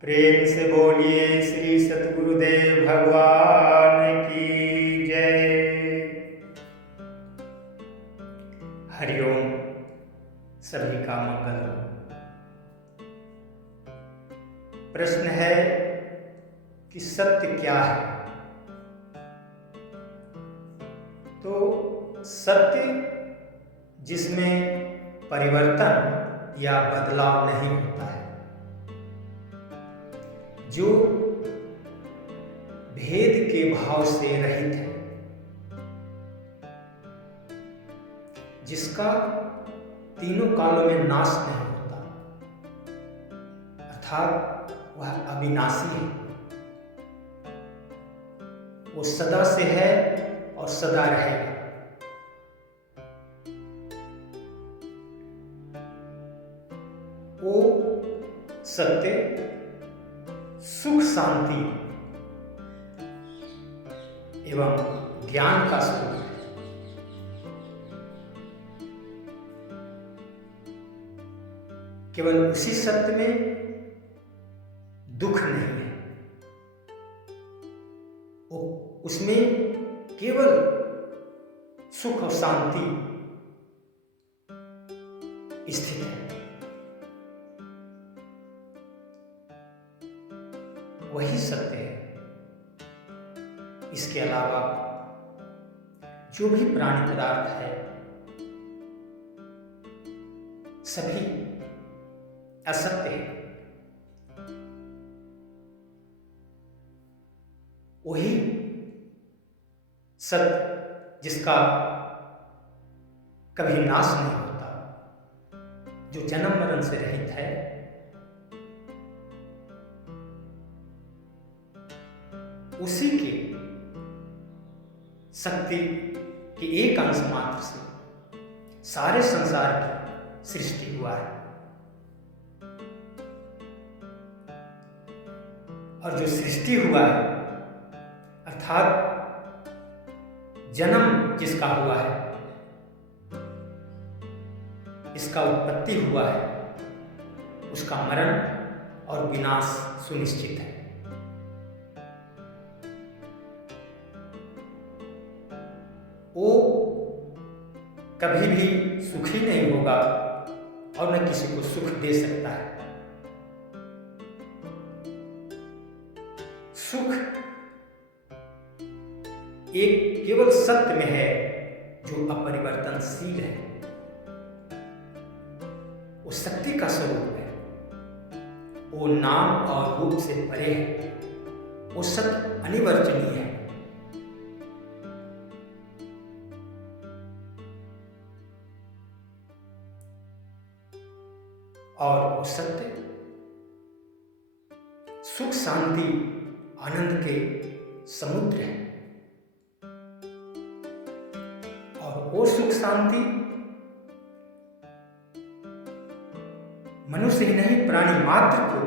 प्रेम से बोलिए श्री सतगुरुदेव भगवान की जय। हरिओम। सभी का मंगल हो। प्रश्न है कि सत्य क्या है। तो सत्य जिसमें परिवर्तन या बदलाव नहीं होता है, जो भेद के भाव से रहित है, जिसका तीनों कालों में नाश नहीं होता, अर्थात वह अविनाशी है। वो सदा से है और सदा रहेगा। वो सत्य सुख शांति एवं ज्ञान का स्वरूप है। केवल उसी सत्य में दुख नहीं है। उसमें केवल सुख और शांति स्थित है। वही सत्य है। इसके अलावा जो भी प्राणी पदार्थ है, सभी असत्य है। वही सत्य जिसका कभी नाश नहीं होता, जो जन्म मरण से रहित है, उसी के शक्ति के एक अंश मात्र से सारे संसार की सृष्टि हुआ है। और जो सृष्टि हुआ है, अर्थात जन्म जिसका हुआ है, इसका उत्पत्ति हुआ है, उसका मरण और विनाश सुनिश्चित है। वो कभी भी सुखी नहीं होगा और न किसी को सुख दे सकता है। सुख एक केवल सत्य में है जो अपरिवर्तनशील है। वो शक्ति का स्वरूप है। वो नाम और रूप से परे है। वो सत्य अनिवर्चनीय है। और वो सत्य सुख शांति आनंद के समुद्र है। और वो सुख शांति मनुष्य ही नहीं, प्राणी मात्र को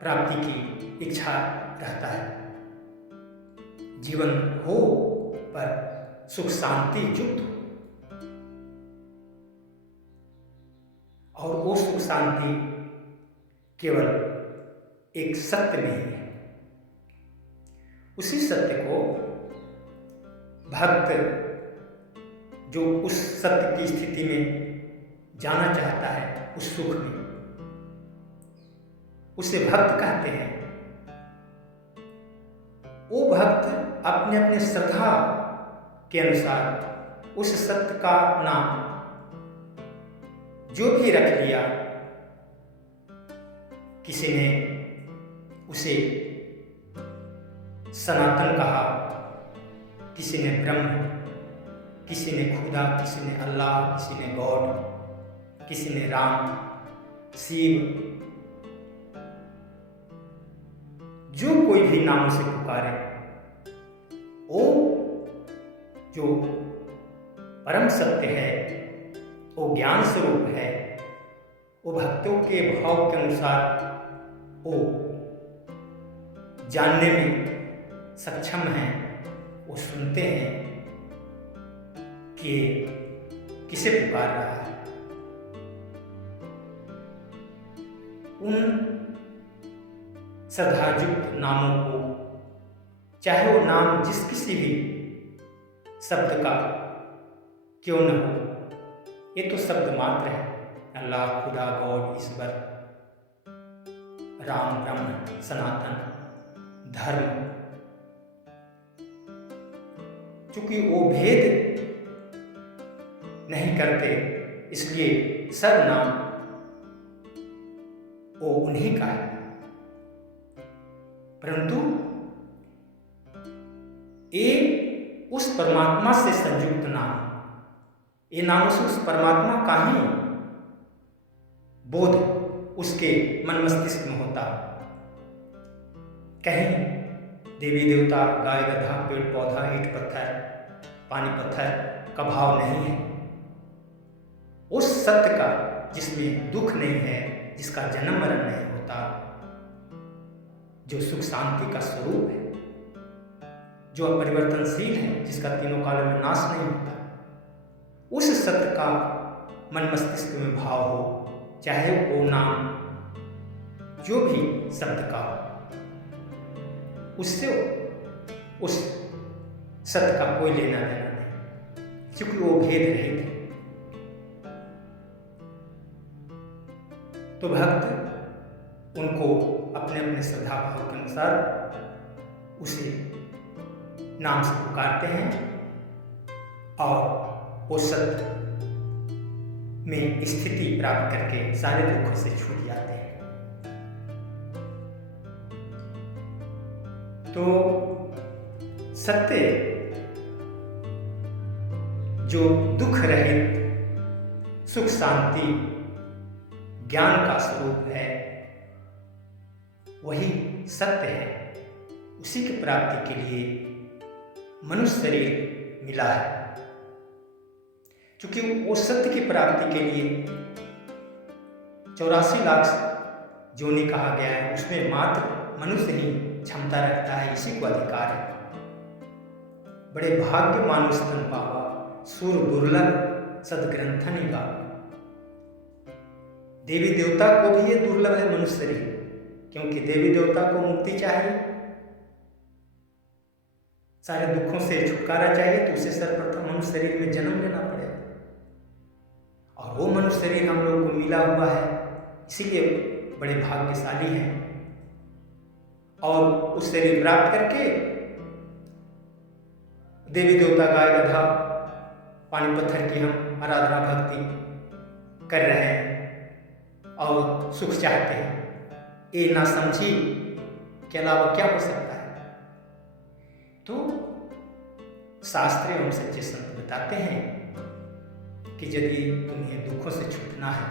प्राप्ति की इच्छा रहता है। जीवन हो पर सुख शांति युक्त हो। और वो सुख शांति केवल एक सत्य में ही है। उसी सत्य को भक्त जो उस सत्य की स्थिति में जाना चाहता है, उस सुख में, उसे भक्त कहते हैं। वो भक्त अपने अपने श्रद्धा के अनुसार उस सत्य का नाम जो भी रख लिया। किसी ने उसे सनातन कहा, किसी ने ब्रह्म, किसी ने खुदा, किसी ने अल्लाह, किसी ने गॉड, किसी ने राम, शिव, जो कोई भी नाम से पुकारे, वो जो परम सत्य है, वो ज्ञान स्वरूप है, वो भक्तों के भाव के अनुसार वो जानने में सक्षम हैं। वो सुनते हैं कि किसे पुकार रहा है। उन श्रद्धायुक्त नामों को, चाहे वो नाम जिस किसी भी शब्द का क्यों न हो, ये तो शब्द मात्र है। अल्लाह, खुदा, गॉड, ईश्वर, राम, ब्रह्म, सनातन, धर्म, चूंकि वो भेद नहीं करते, इसलिए सब नाम वो उन्हीं का है। परंतु ये उस परमात्मा से संयुक्त नाम, ये नामों से उस परमात्मा का ही बोध उसके मन मस्तिष्क में होता। कहीं देवी देवता, गाय गधा, पेड़ पौधा, ईंट पत्थर, पानी पत्थर का भाव नहीं है। उस सत्य का जिसमें दुख नहीं है, जिसका जन्म मरण नहीं होता, जो सुख शांति का स्वरूप है, जो अपरिवर्तनशील है, जिसका तीनों कालों में नाश नहीं होता, उस सत्य का मन मस्तिष्क में भाव हो, चाहे वो नाम जो भी शब्द का, उससे उस सत्य का कोई लेना देना नहीं, क्योंकि वो भेद रहित है। तो भक्त उनको अपने अपने श्रद्धा भाव के अनुसार उसे नाम से पुकारते हैं और वो सत्य में स्थिति प्राप्त करके सारे दुखों से छूट जाते हैं। तो सत्य जो दुख रहित सुख शांति ज्ञान का स्वरूप है, वही सत्य है। उसी की प्राप्ति के लिए मनुष्य शरीर मिला है। क्योंकि वो सत्य की प्राप्ति के लिए 84 लाख जोनि कहा गया है, उसमें मात्र मनुष्य ही क्षमता रखता है, इसी को अधिकार है। बड़े भाग्य मानुष तन पावा, सुर दुर्लभ सदग्रंथन ही गावा। देवी देवता को भी ये दुर्लभ है मनुष्य शरीर, क्योंकि देवी देवता को मुक्ति चाहिए, सारे दुखों से छुटकारा चाहिए, तो उसे सर्वप्रथम मनुष्य शरीर में जन्म लेना पड़ेगा। और वो मनुष्य शरीर हम लोगों को मिला हुआ है, इसीलिए बड़े भाग्यशाली हैं। और उस शरीर प्राप्त करके देवी देवता, गाय गधा, पानी पत्थर की हम आराधना भक्ति कर रहे हैं और सुख चाहते हैं। ये ना समझी के अलावा क्या हो सकता है। तो शास्त्र एवं सच्चे संत बताते हैं कि यदि तुम्हें दुखों से छूटना है,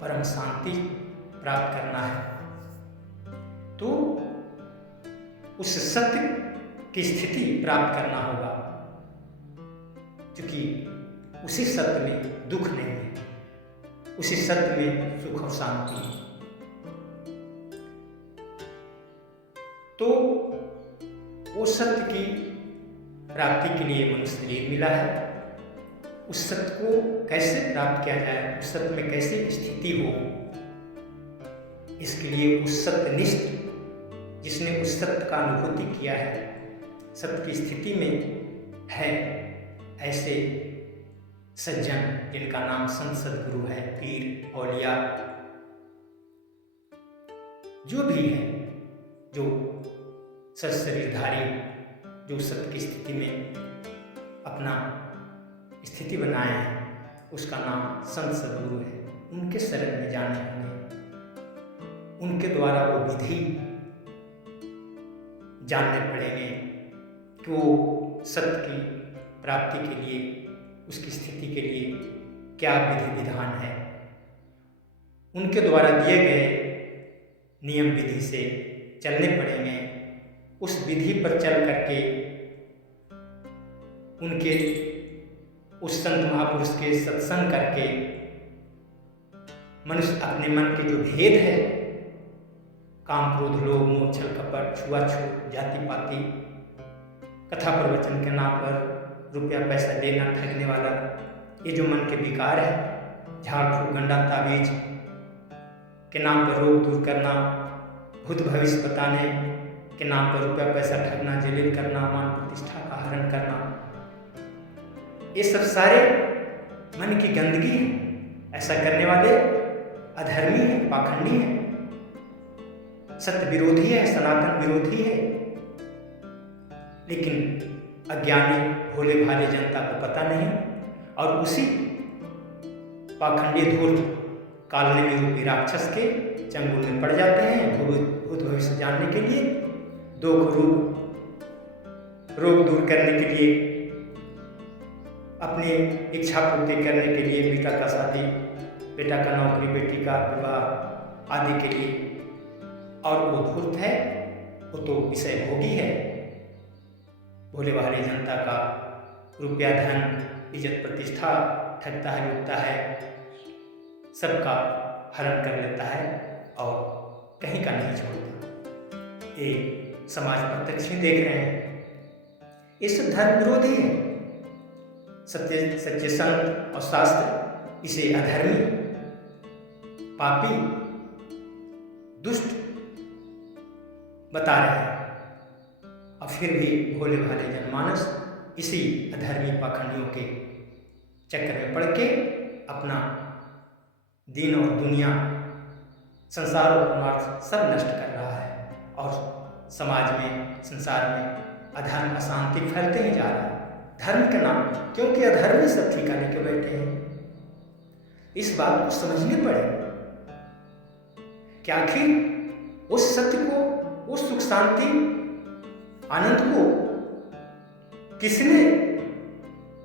परम शांति प्राप्त करना है, तो उस सत्य की स्थिति प्राप्त करना होगा, क्योंकि उसी सत्य में दुख नहीं है, उसी सत्य में सुख और शांति है। तो वो सत्य की प्राप्ति के लिए मनुष्य शरीर मिला है। उस सत्य को कैसे प्राप्त किया जाए, उस सत्य में कैसे स्थिति हो, इसके लिए उस सत्यनिष्ठ जिसने उस सत्य का अनुभूति किया है, सत्य की स्थिति में है, ऐसे सज्जन जिनका नाम संत सद्गुरु है, पीर, औलिया, जो भी है, जो सत शरीरधारी, जो सत्य की स्थिति में अपना स्थिति बनाए हैं, उसका नाम संत सद्गुरु है। उनके शरण में जाने होंगे, उनके द्वारा वो विधि जानने पड़ेंगे कि वो सत्य की प्राप्ति के लिए, उसकी स्थिति के लिए क्या विधि विधान है। उनके द्वारा दिए गए नियम विधि से चलने पड़ेंगे। उस विधि पर चल करके उनके उस संत महापुरुष के सत्संग करके मनुष्य अपने मन के जो भेद है, काम क्रोध लोभ मोह छल कपट छुआछूत जाति पाति, कथा प्रवचन के नाम पर रुपया पैसा देना, ठगने वाला, ये जो मन के विकार है, झाड़ फूक गंडा ताबीज के नाम पर रोग दूर करना, भूत भविष्य बताने के नाम पर रुपया पैसा ठगना, जलील करना, मान प्रतिष्ठा का हरण करना, ये सब सारे मन की गंदगी है। ऐसा करने वाले अधर्मी है, पाखंडी है, सत्य विरोधी है, सनातन विरोधी है। लेकिन अज्ञानी भोले भाले जनता को पता नहीं और उसी पाखंडी धूल कालने में रूपी राक्षस के चंगुल में पड़ जाते हैं। भूत भविष्य जानने के लिए, दुख रोग दूर करने के लिए, अपनी इच्छा पूर्ति करने के लिए, बेटा का शादी, बेटा का नौकरी, बेटी का विवाह आदि के लिए। और वो धूर्त है, वो तो विषय भोगी है। भोले भाले जनता का रुपया, धन, इज्जत, प्रतिष्ठा ठगता है, लूटता है, सबका हरण कर लेता है और कहीं का नहीं छोड़ता। ये समाज प्रत्यक्ष ही देख रहे हैं। ये सब धर्म विरोधी है। सच्चे संत और शास्त्र इसे अधर्मी, पापी, दुष्ट बता रहे हैं। और फिर भी भोले भाले जनमानस इसी अधर्मी पाखंडियों के चक्कर में पड़ के अपना दीन और दुनिया, संसार और परमार्थ सब नष्ट कर रहा है और समाज में, संसार में अधर्म, अशांति फैलते ही जा रहा है धर्म के नाम पर, क्योंकि अधर्मी सब ठिका लेके बैठे हैं। इस बात को समझने पड़े कि आखिर उस सत्य को, उस सुख शांति आनंद को किसने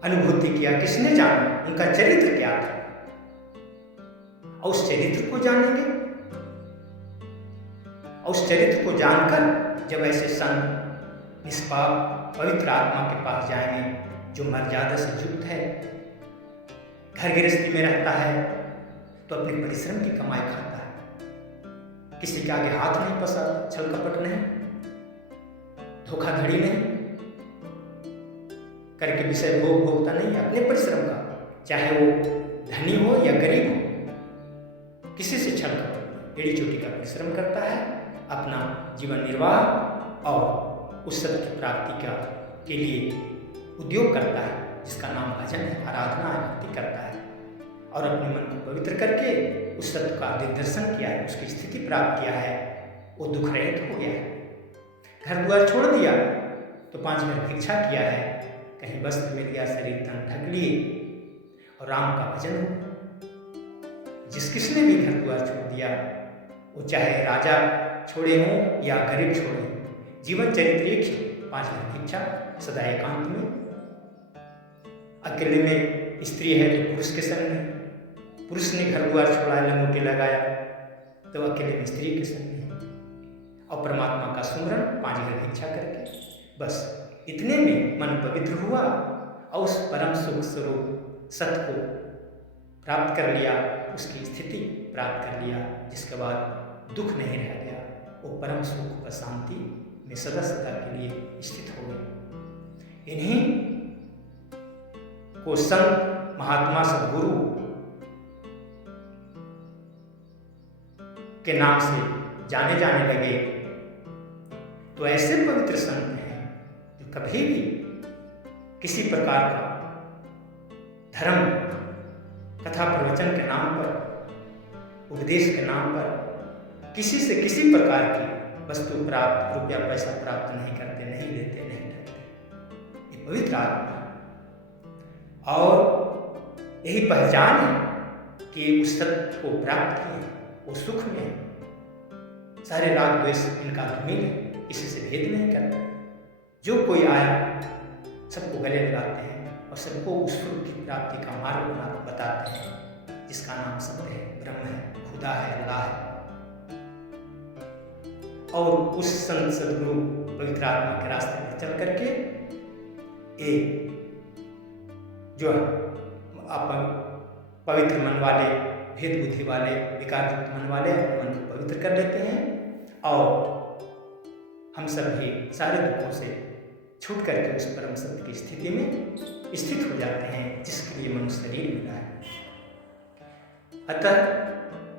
अनुभूति किया, किसने जाना, उनका चरित्र क्या था। और उस चरित्र को जानेंगे और उस चरित्र को जानकर जब ऐसे संत निष्पाप पवित्र आत्मा के पास जाएंगे जो मर्यादा से युक्त है, घर गृहस्थी में रहता है, तो अपने परिश्रम की कमाई खाता है, किसी के आगे हाथ नहीं पसारता, छल कपट नहीं, धोखाधड़ी नहीं करके विषय भोगता नहीं, अपने परिश्रम का, चाहे वो धनी हो या गरीब हो, किसी से छल कपट, एड़ी चोटी का परिश्रम करता है, अपना जीवन निर्वाह और उस सत्य की प्राप्ति के लिए उद्योग करता है, जिसका नाम भजन है, आराधना है, भक्ति करता है। और अपने मन को पवित्र करके उस सत्य का दिग्दर्शन किया है, उसकी स्थिति प्राप्त किया है, वो दुख रहित हो गया है। घर द्वार छोड़ दिया तो 5 घर भिक्षा किया है, कहीं वस्त्र मिल गया, शरीर तन ढक लिए और राम का भजन हो। किसने भी घर द्वार छोड़ दिया, वो चाहे राजा छोड़े हों या गरीब छोड़े, जीवन चरित्र एक ही, 5 घर भिक्षा, सदा एकांत में। अकेले में स्त्री है तो पुरुष के संग है, पुरुष ने घर द्वार छोड़ा, लंगोटी लगाया, तो अकेले में स्त्री के संग है। और परमात्मा का सुमरन 5 घर भिक्षा करके, बस इतने में मन पवित्र हुआ और उस परम सुख स्वरूप सत्य को प्राप्त कर लिया, उसकी स्थिति प्राप्त कर लिया, जिसके बाद दुख नहीं रह गया, वो परम सुख व शांति में सदा सदा के लिए स्थित हो गए। इन्हीं को संत, महात्मा, सद्गुरु के नाम से जाने जाने लगे। तो ऐसे पवित्र संत हैं जो कभी भी किसी प्रकार का धर्म, कथा प्रवचन के नाम पर, उपदेश के नाम पर किसी से किसी प्रकार की वस्तु प्राप्त, रुपया पैसा प्राप्त नहीं करते, नहीं लेते, नहीं करते। ये पवित्र आत्मा और यही पहचान है कि उस सत्य को प्राप्त किए, वो सुख में है। सारे राग द्वेष इनका धूमिल है, किसी से भेद नहीं करते। जो कोई आया सबको गले लगाते हैं और सबको उस सुख की प्राप्ति का मार्ग बताते हैं, जिसका नाम सत्य है, ब्रह्म है, खुदा है, अल्लाह है। और उस संत सद्गुरु पवित्र आत्मा के रास्ते पर चल करके एक जो अपन पवित्र मन वाले, भेद बुद्धि वाले, विकारयुक्त मन वाले अपने मन को पवित्र कर लेते हैं और हम सब भी सारे दुखों से छूट करके उस परम सत्य की स्थिति में स्थित हो जाते हैं, जिसके लिए मनुष्य शरीर मिला है। अतः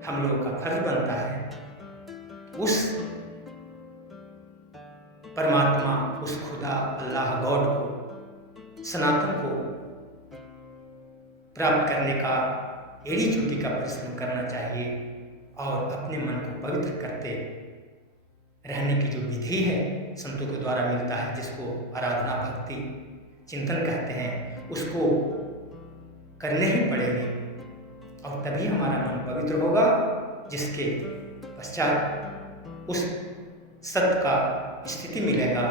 हम लोगों का फर्ज बनता है उस परमात्मा, उस खुदा, अल्लाह गॉड को, सनातन को प्राप्त करने का एड़ी चोटी का परिश्रम करना चाहिए और अपने मन को पवित्र करते रहने की जो विधि है संतों के द्वारा मिलता है, जिसको आराधना, भक्ति, चिंतन कहते हैं, उसको करने ही पड़ेंगे और तभी हमारा मन पवित्र होगा, जिसके पश्चात उस सत्य का स्थिति मिलेगा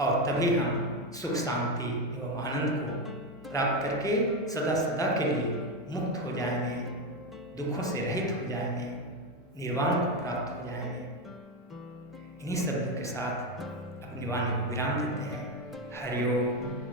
और तभी हम सुख, शांति एवं आनंद को प्राप्त करके सदा सदा के लिए मुक्त हो जाएंगे, दुखों से रहित हो जाएंगे, निर्वाण को प्राप्त हो जाएंगे। इन्हीं शब्दों के साथ अपनी वाणी को विराम देते हैं। हरि ओम।